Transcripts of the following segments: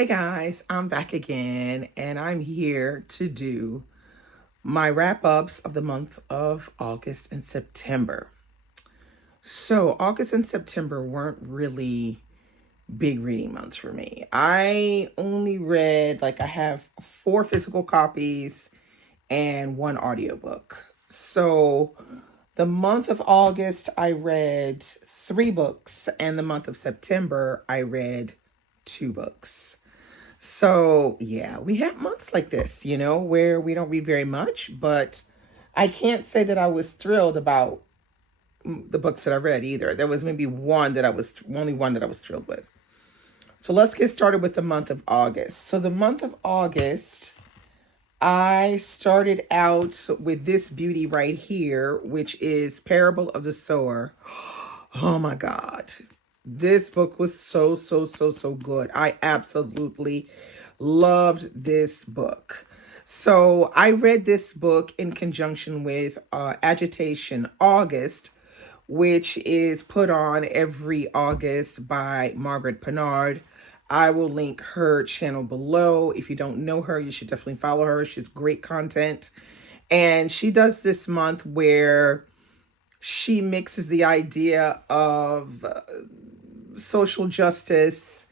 Hey guys, I'm back again and I'm here to do my wrap ups of the month of August and September. So, August and September weren't really big reading months for me. I only read, I have 4 physical copies and one audiobook. So, the month of August, I read 3 books, and the month of September, I read 2 books. So, yeah, we have months like this, where we don't read very much, but I can't say that I was thrilled about the books that I read either. There was maybe only one that I was thrilled with. So let's get started with the month of August. So, the month of August, I started out with this beauty right here, which is Parable of the Sower. Oh my God. This book was so good. I absolutely loved this book. So I read this book in conjunction with Agitation August, which is put on every August by Margaret Pinard. I will link her channel below. If you don't know her, you should definitely follow her. She's great content. And she does this month where she mixes the idea of social justice,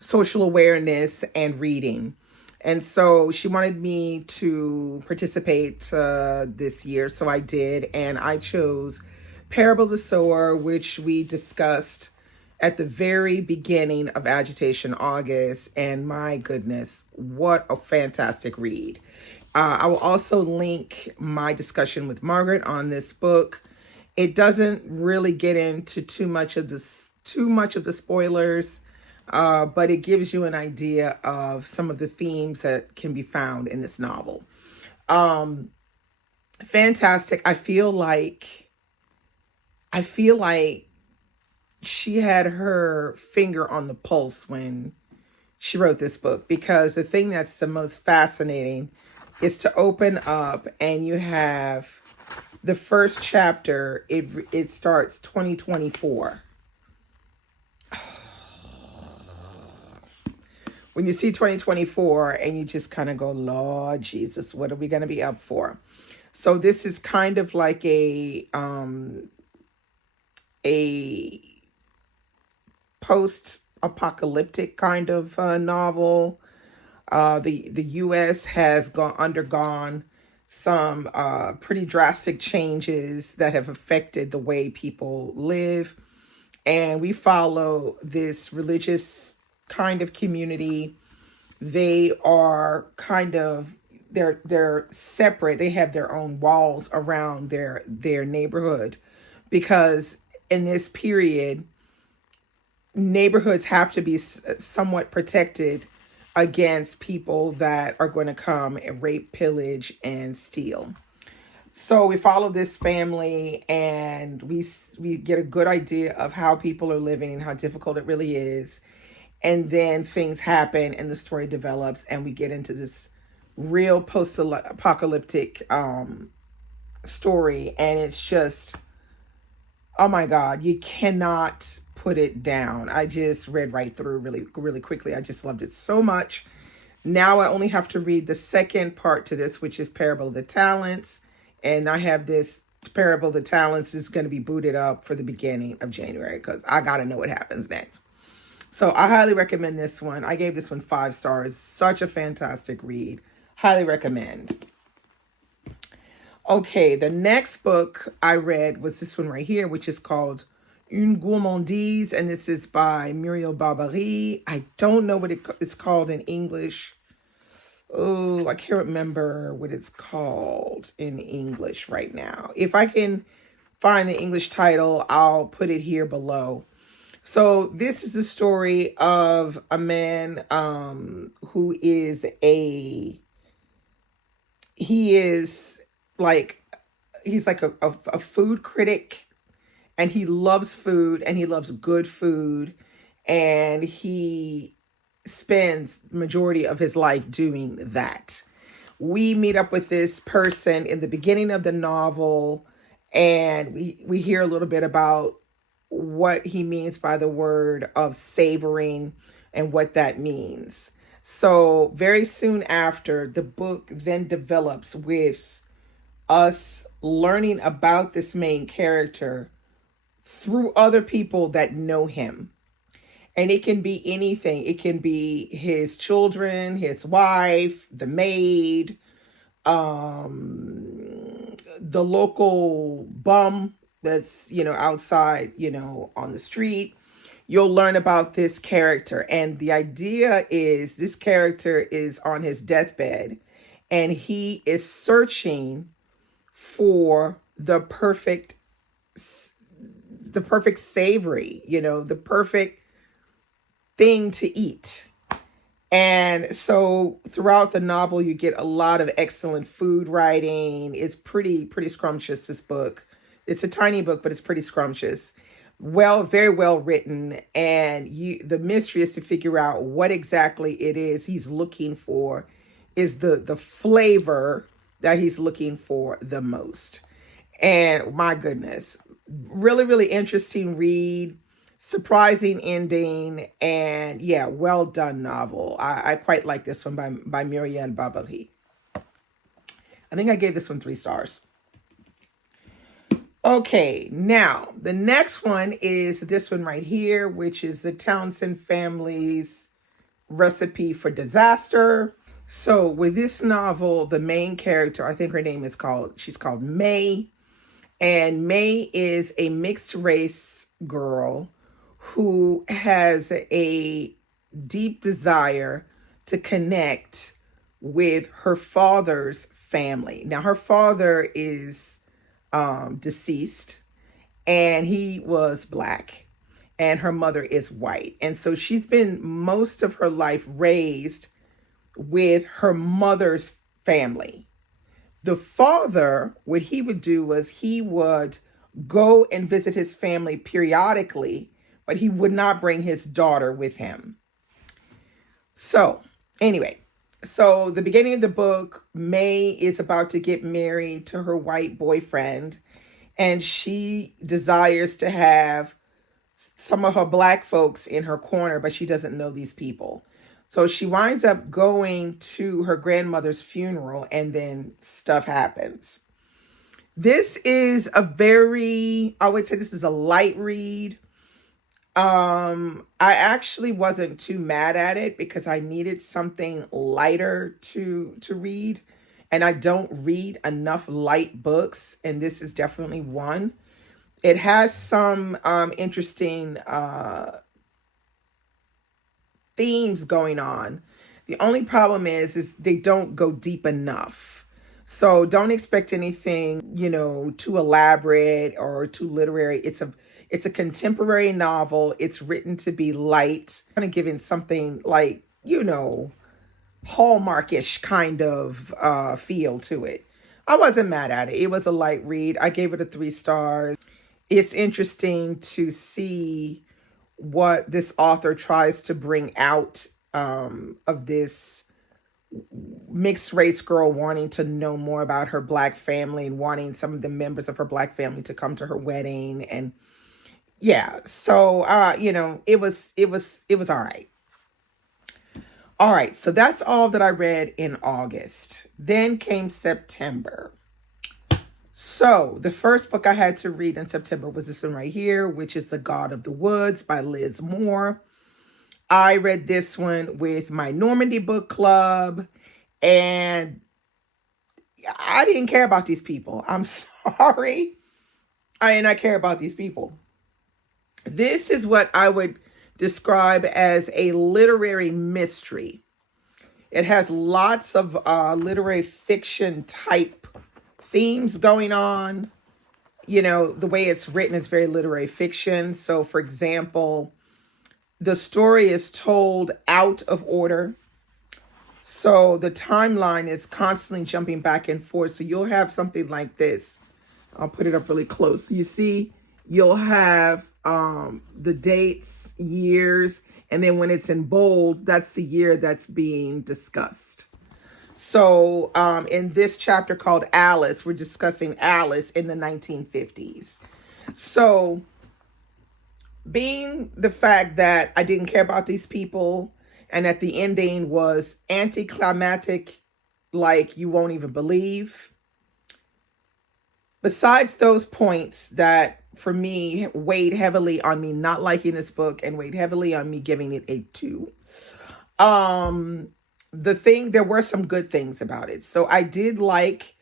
social awareness, and reading. And so she wanted me to participate this year. So I did. And I chose Parable of the Sower, which we discussed at the very beginning of Agitation August. And my goodness, what a fantastic read. I will also link my discussion with Margaret on this book. It doesn't really get into too much of the spoilers, but it gives you an idea of some of the themes that can be found in this novel. Fantastic. I feel like she had her finger on the pulse when she wrote this book, because the thing that's the most fascinating is to open up and you have the first chapter. It starts 2024. When you see 2024 and you just kind of go, Lord Jesus, what are we going to be up for? So this is kind of like a post-apocalyptic kind of novel. The U.S. has undergone some pretty drastic changes that have affected the way people live. And we follow this religious kind of community. They are they're separate. They have their own walls around their neighborhood, because in this period, neighborhoods have to be somewhat protected against people that are going to come and rape, pillage, and steal. So we follow this family and we get a good idea of how people are living and how difficult it really is. And then things happen and the story develops and we get into this real post-apocalyptic story. And it's just, oh my God, you cannot put it down. I just read right through really quickly. I just loved it so much. Now I only have to read the second part to this, which is Parable of the Talents. And I have this Parable of the Talents is going to be booted up for the beginning of January, because I got to know what happens next. So I highly recommend this one. I gave this one 5 stars. Such a fantastic read. Highly recommend. Okay, the next book I read was this one right here, which is called Une Gourmandise, and this is by Muriel Barbery. I don't know what it's called in English. Oh, I can't remember what it's called in English right now. If I can find the English title, I'll put it here below. So this is the story of a man who is he's like a food critic, and he loves food and he loves good food, and he spends the majority of his life doing that. We meet up with this person in the beginning of the novel, and we hear a little bit about what he means by the word of savoring and what that means. So very soon after, the book then develops with us learning about this main character through other people that know him. And it can be anything. It can be his children, his wife, the maid, the local bum that's, outside, on the street. You'll learn about this character. And the idea is this character is on his deathbed and he is searching for the perfect savory, the perfect thing to eat. And so throughout the novel, you get a lot of excellent food writing. It's pretty scrumptious, this book. It's a tiny book, but it's pretty scrumptious. Very well written. And the mystery is to figure out what exactly it is he's looking for, is the flavor that he's looking for the most. And my goodness, really interesting read. Surprising ending, and yeah, well done novel. I quite like this one by Muriel Barbery. I think I gave this one 3 stars. Okay, now the next one is this one right here, which is the Townsend family's Recipe for Disaster. So with this novel, the main character, I think her name is she's called May, and May is a mixed race girl who has a deep desire to connect with her father's family. Now, her father is deceased, and he was Black, and her mother is white. And so she's been most of her life raised with her mother's family. The father, what he would do was he would go and visit his family periodically, but he would not bring his daughter with him. So anyway, so the beginning of the book, May is about to get married to her white boyfriend, and she desires to have some of her Black folks in her corner, but she doesn't know these people. So she winds up going to her grandmother's funeral, and then stuff happens. This is I would say this is a light read. I actually wasn't too mad at it because I needed something lighter to read, and I don't read enough light books, and this is definitely one. It has some interesting themes going on. The only problem is they don't go deep enough. So don't expect anything, too elaborate or too literary. It's a contemporary novel. It's written to be light, kind of giving something like, Hallmarkish kind of feel to it. I wasn't mad at it. It was a light read. I gave it a 3 stars. It's interesting to see what this author tries to bring out of this mixed race girl wanting to know more about her Black family and wanting some of the members of her Black family to come to her wedding. And yeah, so it was all right. All right, so that's all that I read in August. Then came September. So the first book I had to read in September was this one right here, which is The God of the Woods by Liz Moore. I read this one with my Normandy book club, and I didn't care about these people. I'm sorry. I did not care about these people. This is what I would describe as a literary mystery. It has lots of literary fiction type themes going on. The way it's written is very literary fiction. So, for example, the story is told out of order. So the timeline is constantly jumping back and forth. So you'll have something like this. I'll put it up really close. So you see, you'll have the dates, years, and then when it's in bold, that's the year that's being discussed. So in this chapter called Alice, we're discussing Alice in the 1950s. So being the fact that I didn't care about these people, and at the ending was anticlimactic, like you won't even believe. Besides those points that for me weighed heavily on me not liking this book and weighed heavily on me giving it a 2. There were some good things about it. So I did like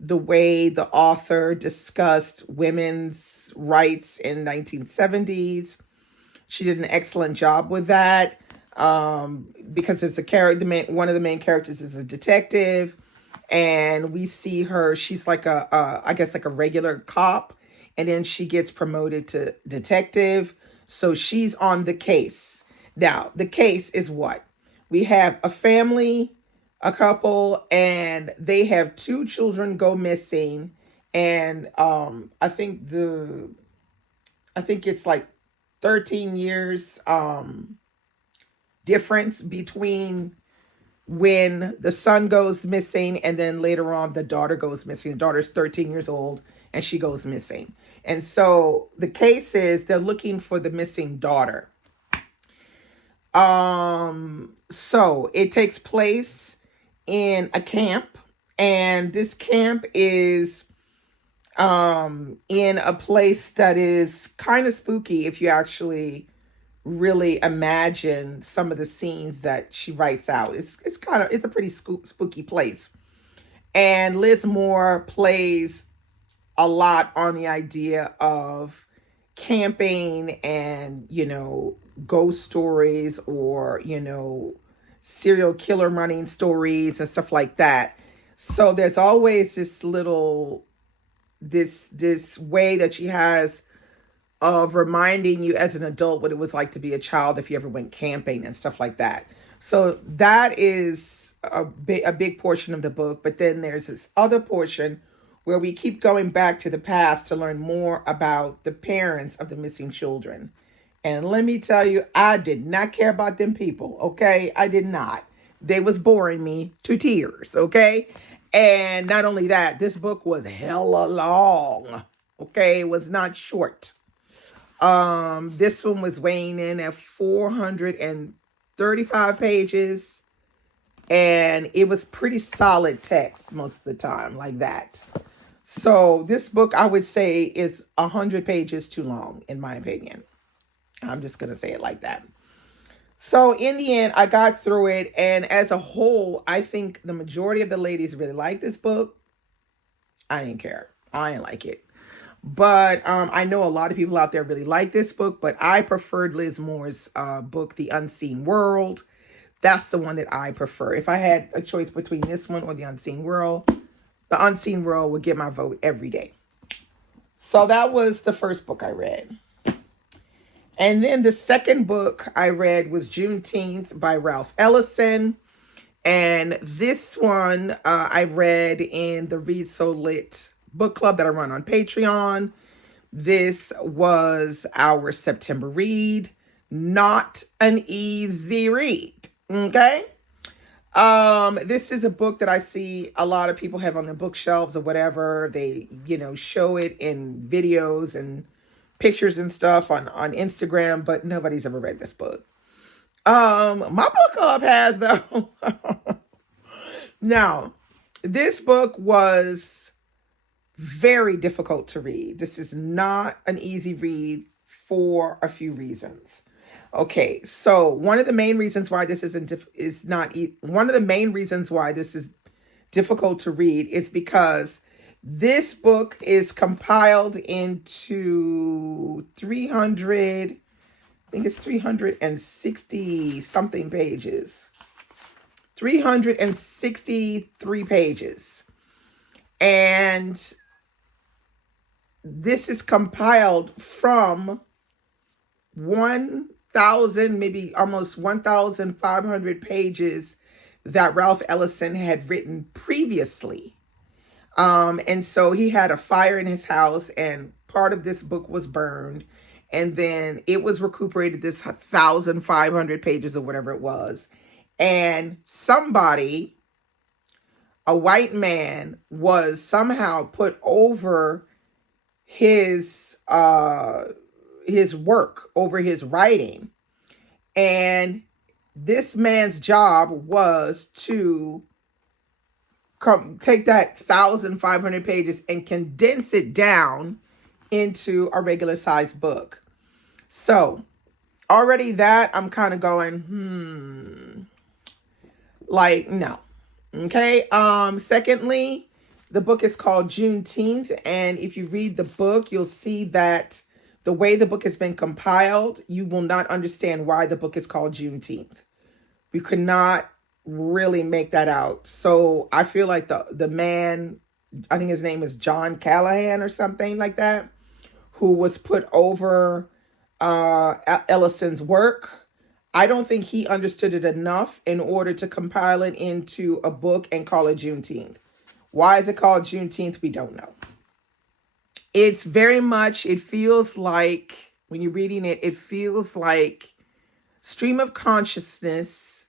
the way the author discussed women's rights in 1970s. She did an excellent job with that. Because it's a character, one of the main characters is a detective, and we see her, she's like I guess like a regular cop, and then she gets promoted to detective. So she's on the case. Now, the case is what? We have a family, a couple, and they have 2 children go missing. And I think it's like 13 years difference between when the son goes missing and then later on the daughter goes missing. The daughter's 13 years old and she goes missing. And so the case is they're looking for the missing daughter. So it takes place in a camp, and this camp is in a place that is kind of spooky if you actually really imagine some of the scenes that she writes out. It's a pretty spooky place. And Liz Moore plays a lot on the idea of camping and, ghost stories or, serial killer running stories and stuff like that. So there's always this way that she has of reminding you as an adult what it was like to be a child if you ever went camping and stuff like that. So that is a big portion of the book. But then there's this other portion where we keep going back to the past to learn more about the parents of the missing children. And let me tell you, I did not care about them people, okay? I did not. They was boring me to tears, okay? And not only that, this book was hella long, okay? It was not short. This one was weighing in at 435 pages, and it was pretty solid text most of the time, like that. So this book, I would say, is 100 pages too long, in my opinion. I'm just going to say it like that. So in the end, I got through it, and as a whole, I think the majority of the ladies really like this book. I didn't care. I didn't like it. But I know a lot of people out there really like this book, but I preferred Liz Moore's book, The Unseen World. That's the one that I prefer. If I had a choice between this one or The Unseen World, The Unseen World would get my vote every day. So that was the first book I read. And then the second book I read was Juneteenth by Ralph Ellison. And this one I read in the Read So Lit book club that I run on Patreon. This was our September read. Not an easy read. Okay? This is a book that I see a lot of people have on their bookshelves or whatever. They, show it in videos and pictures and stuff on Instagram, but nobody's ever read this book. My book club has, though. Now, this book was very difficult to read. This is not an easy read for a few reasons. Okay, so one of the main reasons why this is difficult to read is because this book is compiled into 360 something pages. 363 pages. And this is compiled from 1,000, maybe almost 1,500 pages that Ralph Ellison had written previously. And so he had a fire in his house, and part of this book was burned. And then it was recuperated, this 1,500 pages or whatever it was. And somebody, a white man, was somehow put over his work, over his writing. And This man's job was to take that 1,500 pages and condense it down into a regular sized book. So already that I'm kind of going, like, no. Okay. Secondly, the book is called Juneteenth. And if you read the book, you'll see that the way the book has been compiled, you will not understand why the book is called Juneteenth. We could not really make that out. So I feel like the man, I think his name is John Callahan or something like that, who was put over Ellison's work. I don't think he understood it enough in order to compile it into a book and call it Juneteenth. Why is it called Juneteenth? We don't know. It's very much, it feels like, when you're reading it, it feels like stream of consciousness,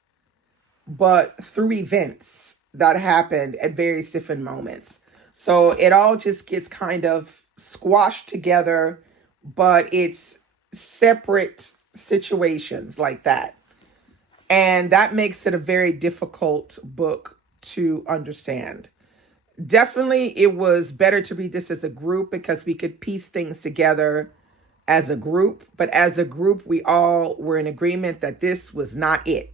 but through events that happened at various different moments. So it all just gets kind of squashed together, but it's separate situations like that. And that makes it a very difficult book to understand. Definitely, it was better to read this as a group because we could piece things together as a group. But as a group, we all were in agreement that this was not it.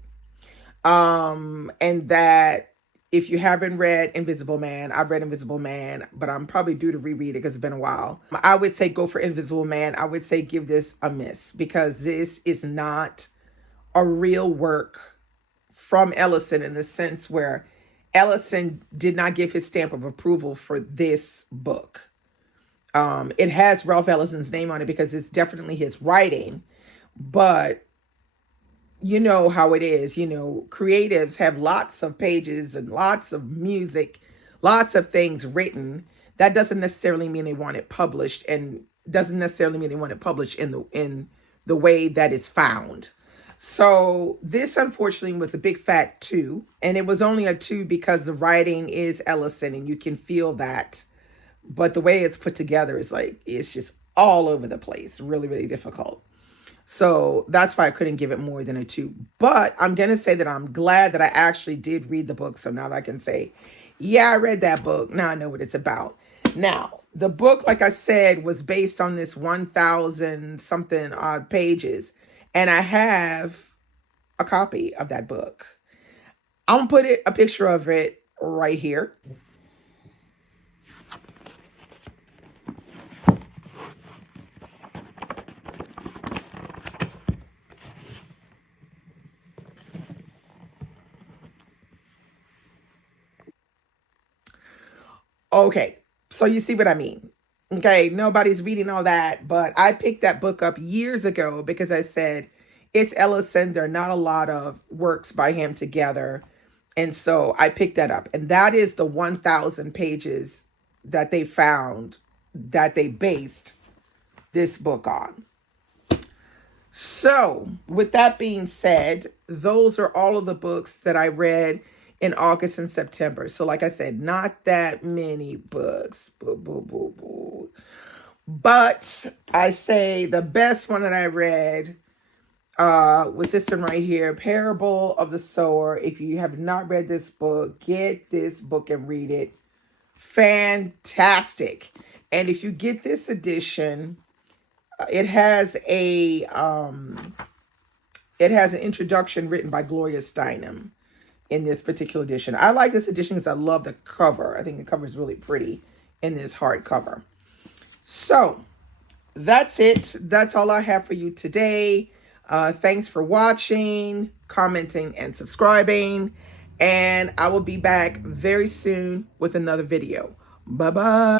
And that if you haven't read Invisible Man, I've read Invisible Man, but I'm probably due to reread it because it's been a while. I would say go for Invisible Man. I would say give this a miss because this is not a real work from Ellison in the sense where Ellison did not give his stamp of approval for this book. It has Ralph Ellison's name on it because it's definitely his writing, but you know how it is. You know, creatives have lots of pages and lots of music, lots of things written. That doesn't necessarily mean they want it published, and doesn't necessarily mean they want it published in the way that it's found. So this, unfortunately, was a big fat 2. And it was only a 2 because the writing is Ellison and you can feel that. But the way it's put together is like, it's just all over the place. Really, really difficult. So that's why I couldn't give it more than a 2. But I'm going to say that I'm glad that I actually did read the book. So now I can say, yeah, I read that book. Now I know what it's about. Now, the book, like I said, was based on this 1,000 something odd pages. And I have a copy of that book. I'm going to put a picture of it right here. Okay, so you see what I mean. Okay, nobody's reading all that, but I picked that book up years ago because I said, it's Ellison. There are not a lot of works by him together. And so I picked that up. And that is the 1,000 pages that they found that they based this book on. So with that being said, those are all of the books that I read in August and September. So like I said, not that many books. Boo, boo, boo, boo. But I say the best one that I read was this one right here, Parable of the Sower. If you have not read this book, get this book and read it. Fantastic. And if you get this edition, it has an introduction written by Gloria Steinem in this particular edition. I like this edition because I love the cover. I think the cover is really pretty in this hardcover. So that's it. That's all I have for you today. Thanks for watching, commenting, and subscribing. And I will be back very soon with another video. Bye-bye.